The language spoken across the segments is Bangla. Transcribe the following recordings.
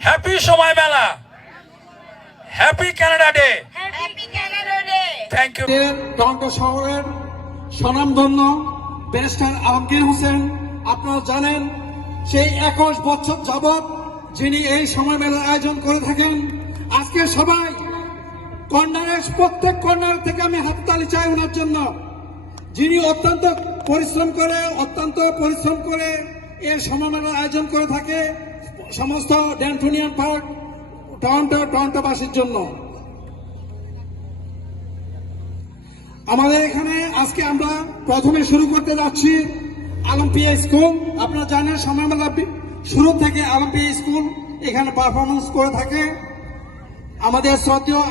হ্যাপি সময় মেলা, happy Canada day, thank you. Toronto শহরের স্বনামধন্য ব্যারিস্টার আলমগীর হোসেন, আপনারা জানেন সেই 21 বছর যাবৎ যিনি এই সময় মেলার আয়োজন করে থাকেন। আজকে সবাই প্রত্যেক কর্নার থেকে আমি হাততালি চাই ওনার জন্য, যিনি অত্যন্ত পরিশ্রম করে এর সময় মেলার আয়োজন করে থাকে সমস্ত ড্যানফোনিয়ান পার্ক টরন্টোবাসীর জন্য। আমাদের এখানে আজকে আমরা প্রথমে শুরু করতে যাচ্ছি অলিম্পিয়া স্কুল। আপনারা জানেন সময় মেলা শুরু থেকে অলিম্পিয়া স্কুল এখানে পারফরমেন্স করে থাকে। আমাদের শ্রদ্ধেয়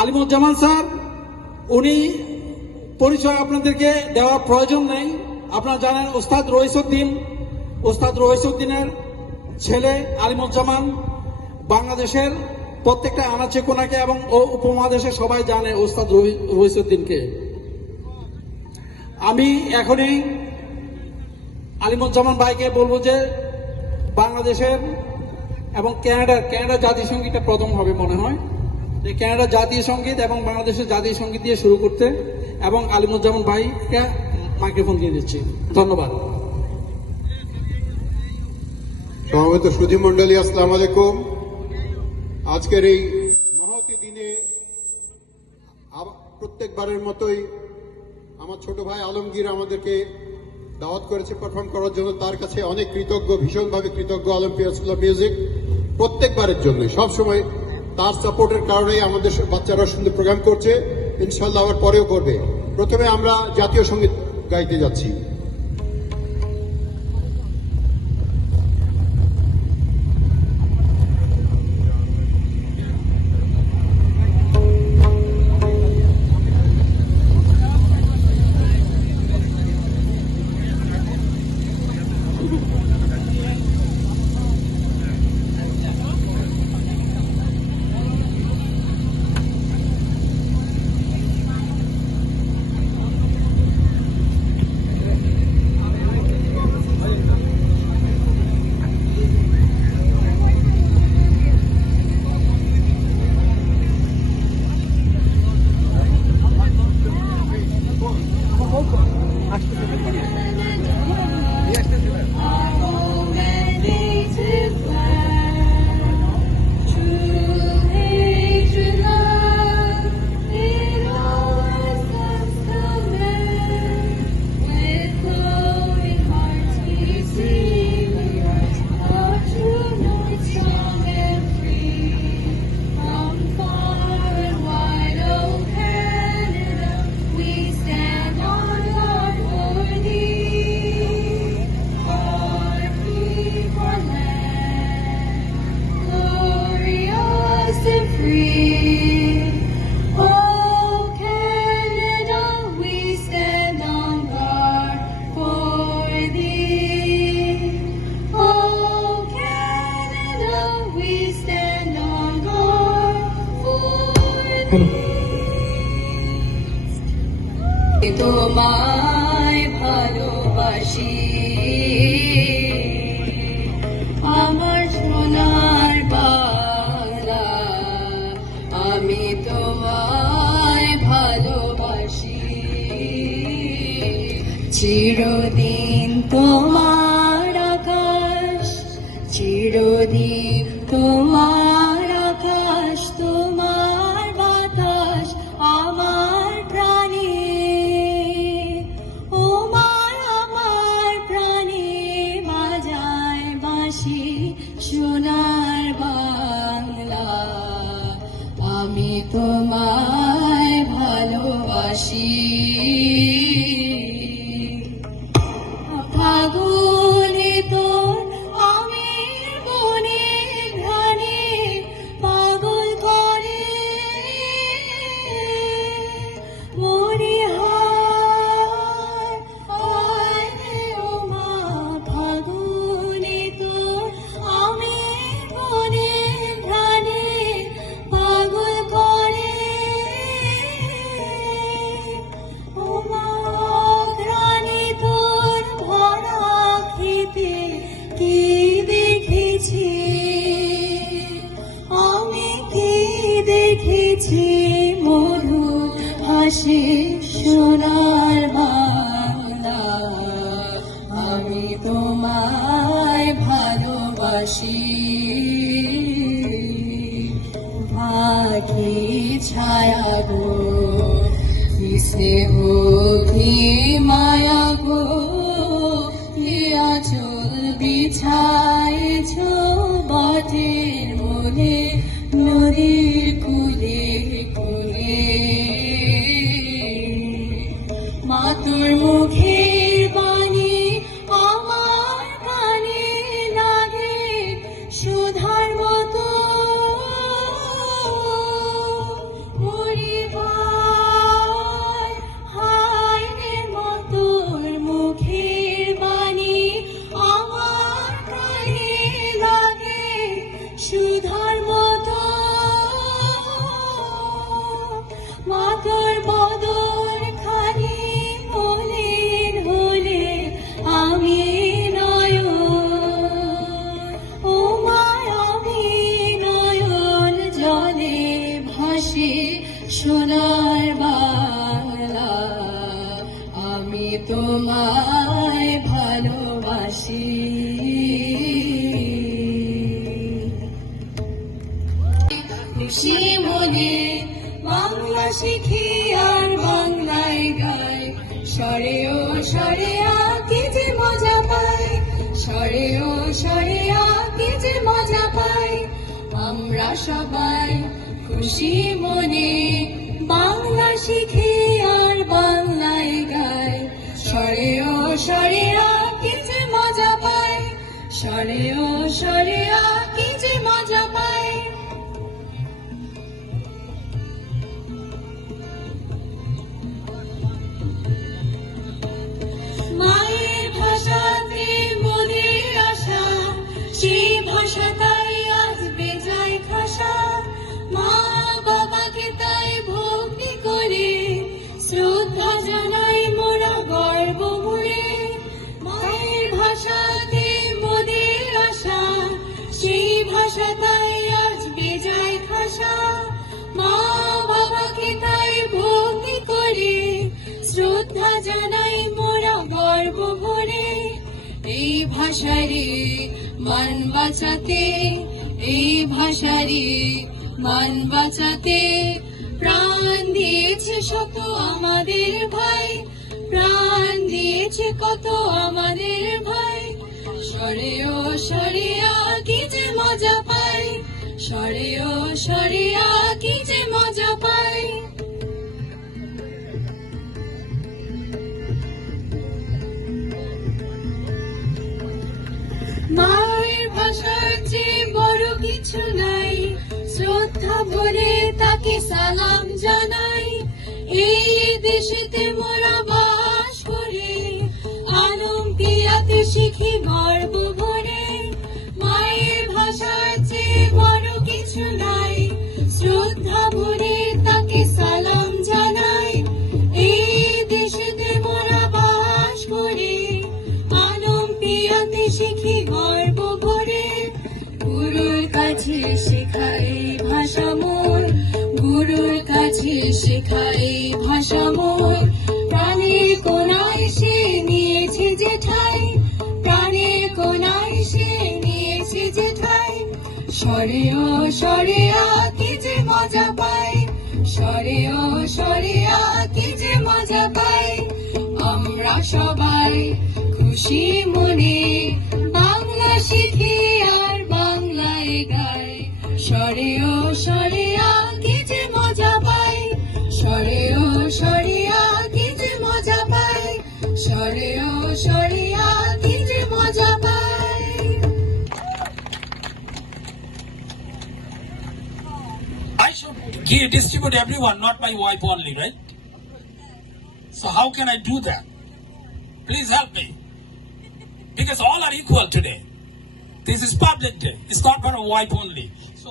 আলিমুজ্জামান স্যার উনি পরিচয় আপনাদেরকে দেওয়ার প্রয়োজন নেই। আপনারা জানেন ওস্তাদ রইসউদ্দিনের ছেলে আলিমুজ্জামান বাংলাদেশের প্রত্যেকটা আনাচে কোনাকে এবং উপমহাদেশে সবাই জানে ওস্তাদ রইসউদ্দিনকে। আমি এখনই আলিমুজ্জামান ভাইকে বলবো যে বাংলাদেশের এবং ক্যানাডা জাতীয় সঙ্গীতটা প্রথম হবে মনে হয়, যে ক্যানাডা জাতীয় সঙ্গীত এবং বাংলাদেশের জাতীয় সঙ্গীত দিয়ে শুরু করতে, এবং আলিমুজ্জামান ভাইকে মাইক্রোফোন দিয়ে দিচ্ছি। ধন্যবাদ। সমবেত সুধী মন্ডলী, আসসালামু আলাইকুম। আজকের এই মহতী দিনে প্রত্যেকবারের মতোই আমার ছোট ভাই আলমগীর আমাদেরকে দাওয়াত করেছে পারফর্ম করার জন্য। তার কাছে অনেক কৃতজ্ঞ, ভীষণভাবে কৃতজ্ঞ অলিম্পিয়া স্কুল অফ মিউজিক প্রত্যেকবারের জন্য। সবসময় তার সাপোর্টের কারণেই আমাদের বাচ্চারা সুন্দর প্রোগ্রাম করছে, ইনশাল্লাহ আবার পরেও করবে। প্রথমে আমরা জাতীয় সঙ্গীত গাইতে যাচ্ছি। তোমায় ভালোবাসি আমার সোনার বাংলা, আমি তোমায় ভালোবাসি। চিরদিন তোমার আকাশ, চিরদিন তোমার আকাশ, তোমার বাতাস আমার প্রাণে, ও মা আমার প্রাণে বাজায় বাঁশি সোনার বাংলা, আমি তোমায় ভালোবাসি। ফাগুনে তোর আমের বনে ঘ্রাণে ভালোবাসি সোনার বাংলা, আমি তোমায় ভালোবাসি। পাখি ছায়া গো, কি স্নেহ কি মায়া গো, কি আঁচল বিছাইছ বাটের মনে, নদীর কুলে কুলে। মা তোর মুখের বাণী আমার কানে লাগে সুধার মতো, পরিবার হায়নের মতো মুখের বাণী আমার কানে লাগে সুধার মতো। মা তোর বদর খানি হলেন হলে আমি নয়ন, ও মা আমি নয়ন জলে ভাসি সোনার বাংলা, আমি তোমায় ভালোবাসি। খুশি মনে বাংলা শিখি আর বাংলায় গাই, স্বরে ও স্বরে আঁকি যে মজা পাই, স্বরে ও স্বরে আঁকি যে মজা পাই। আমরা সবাই খুশি মনে বাংলা শিখি আর বাংলায় গাই, স্বরে ও স্বরে আঁকি যে মজা পাই, স্বরে ও স্বরে আঁকি যে মজা পাই। মায়ের ভাষাতে মোদের আশা, সেই ভাষা তাই আজ বেজায় খাসা। মা বাবাকে তাই ভক্তি করে শ্রদ্ধা জানাই মোরা গর্ব ভরে। মায়ের ভাষাতে মোদের আশা, সেই ভাষা তাই আজ বেজায় খাসা। মা বাবাকে তাই ভক্তি করে শ্রদ্ধা জানাই মোরা গর্ব ভরে। এই ভাষারে মান বাঁচাতে, এই ভাষারে মান বাঁচাতে প্রাণ দিয়েছে শত আমাদের ভাই, প্রাণ দিয়েছে কত আমাদের ভাই। স্বরে ও স্বরে আঁকি যে মজা পাই, স্বরে ও স্বরে আঁকি যে মজা পাই। মায়ের ভাষার চেয়ে বড় কিছু নাই, শ্রদ্ধা ভরে তাকে সালাম জানাই। এই দেশেতে মোরা বাস করে আলম পিয়াতে শিখি গর্ব ভরে। মায়ের ভাষার চেয়ে বড় কিছু নাই, শ্রদ্ধা ভরে তাকে সালাম জানাই। এই দেশেতে মোরা বাস করে আলম পিয়াতে শিখি গর্ব ভরে। গুরুর কাছে শেখাই ভাষা মোর, গুরুর কাছে শেখাই ভাষা মোর। প্রাণের কোনায় সে নিয়েছে যে ঠাই, প্রাণের কোনায় সে নিয়েছে যে ঠাই। স্বরে ও স্বরে আঁকি যে মজা পাই, স্বরে ও স্বরে আঁকি যে মজা পাই। আমরা সবাই খুশি মনে বাংলা শিখি আর বাংলায় গাই, স্বরে ও স্বরে আঁকি যে মজা পাই, স্বরে ও স্বরে আঁকি যে মজা পাই, স্বরে ও স্বরে আঁকি যে মজা পাই। I should distribute everyone, not my wife only, right? So how can I do that? Please help me. Because all are equal today. This is public day. It's not for a wife only. So,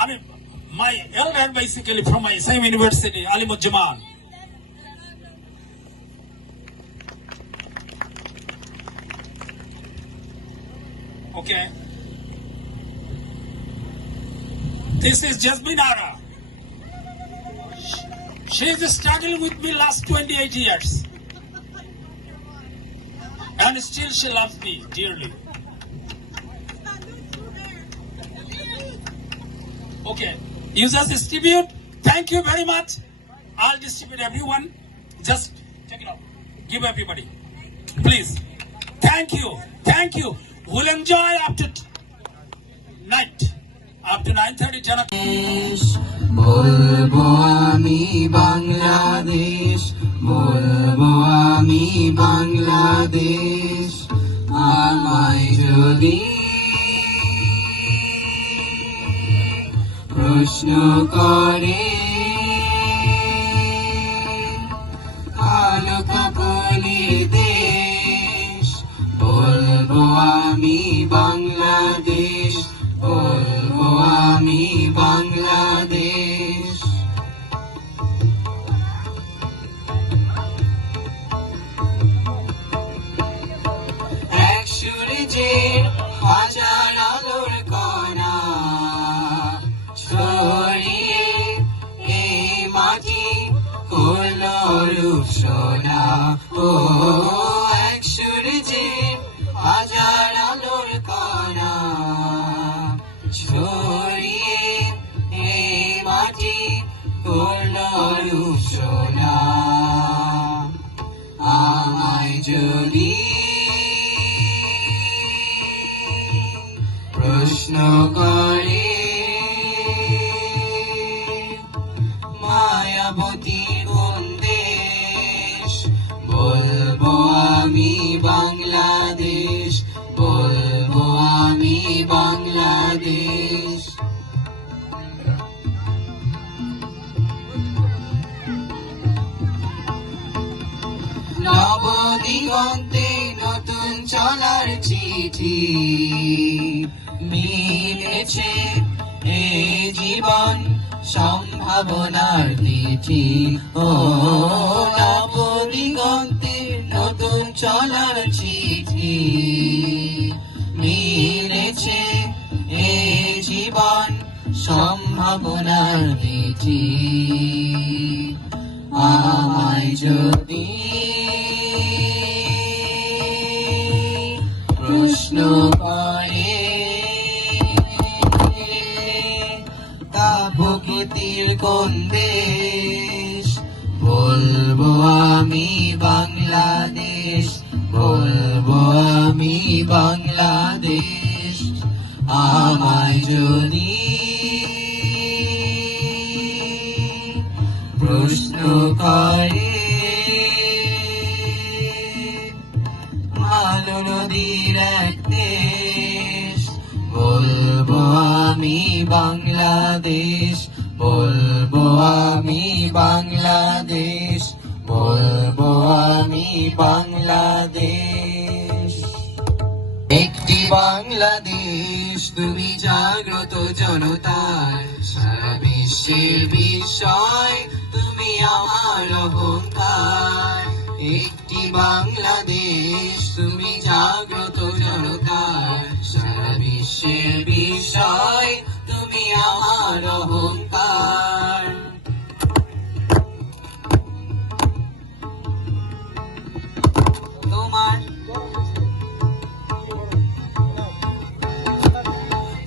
I mean, my elder basically from my same university, Alimujjaman. Okay. This is Jasmine Ara. She is struggling with me last 28 years. And still she loves me dearly. Okay, you just distribute. Thank you very much. I'll distribute everyone. Just take it out. Give everybody. Please. Thank you. Thank you. We'll enjoy up to night. Up to 9:30. Jana. বলবো আমি বাংলাদেশ, বলবো আমি বাংলাদেশ, আমায় যদি প্রশ্ন করে কালো কাকলির দেশ, বলবো আমি বাংলাদেশ, বলবো আমি বাংলাদেশ। এক সূর্যের হাজার আলোর কণা ছড়িয়ে এই মাটি করলো রূপ সোনা। ও এক সূর্যের হাজার আলোর কণা ছড়িয়ে এই মাটি করলো রূপ সোনা। আমায় যদি প্রশ্ন করে মায়াবতী কোন দেশ, বলবো আমি বাংলাদেশ, বলবো আমি বাংলাদেশ। নবদিগন্তে নতুন চলার চিঠি মিলেছে এ জীবন সম্ভাবনার দিঠি। ও নবদিগন্তে নতুন চলার চিঠি মিলেছে এ জীবন সম্ভাবনার দিঠি। আমায় যদি প্রশ্ন করে তা প্রকৃতির কোন দেশ, বলবো আমি বাংলাদেশ, বলবো আমি বাংলাদেশ। আমায় যদি প্রশ্ন করে ভালো নদীর এক দেশ, বলবো আমি বাংলাদেশ, বলবো আমি বাংলাদেশ, বলবো আমি বাংলাদেশ। একটি বাংলাদেশ তুমি জাগ্রত জনতার, সারা বিশ্বের বিষয় তুমি আমার অহংকার। একটি বাংলাদেশ তুমি জাগ্রত জনতার, সারা বিশ্বের বিষয় তুমি আমার অহংকার।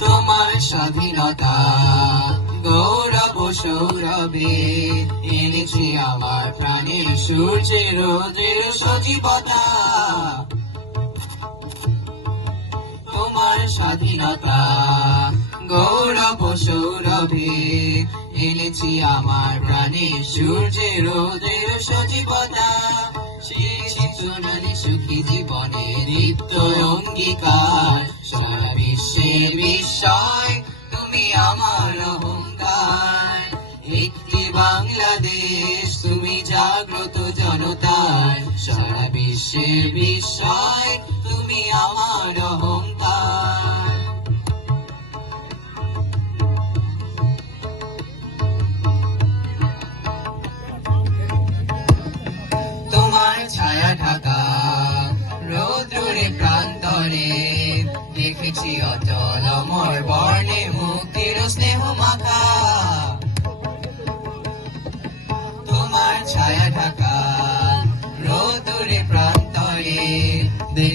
তোমার স্বাধীনতা গৌরব সৌরভে এনেছে আমার প্রাণের সূর্যের রোদের সজীবতা। তোমার স্বাধীনতা গৌরব সৌরভে এনেছি আমার প্রাণের সূর্যের রোদের সজীবতা। সুখী জীবনের নিত্য অঙ্গীকার, সারা বিশ্বের বিষয় তুমি আমার অহংকার। একটি বাংলাদেশ তুমি জাগ্রত জনতার, সারা বিশ্বের বিষয় তুমি আমার অহংকার। তোমার ছায়া ঢাকা রৌদ্রে প্রান্তরে দেখেছি অচল অমর বর্ণে মুক্তির স্নেহ মাখা।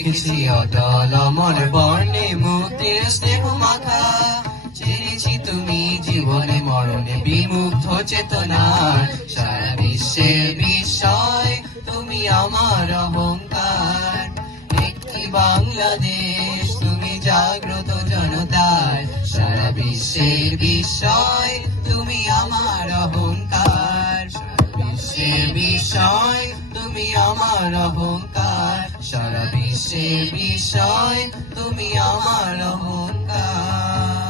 দেখেছি অটল অমর বর্ণে মুক্তির স্নেহ মাখা জেনেছি তুমি জীবনে মরণে বিমুগ্ধ চেতনার সারা বিশ্বের বিস্ময় তুমি আমার অহংকার একটি বাংলাদেশ তুমি জাগ্রত জনতার সারা বিশ্বের বিস্ময় তুমি আমার অহংকার সারা বিশ্বের বিস্ময় তুমি আমার অহংকার সারা বিশ্বের বিস্ময় তুমি আমার অহংকার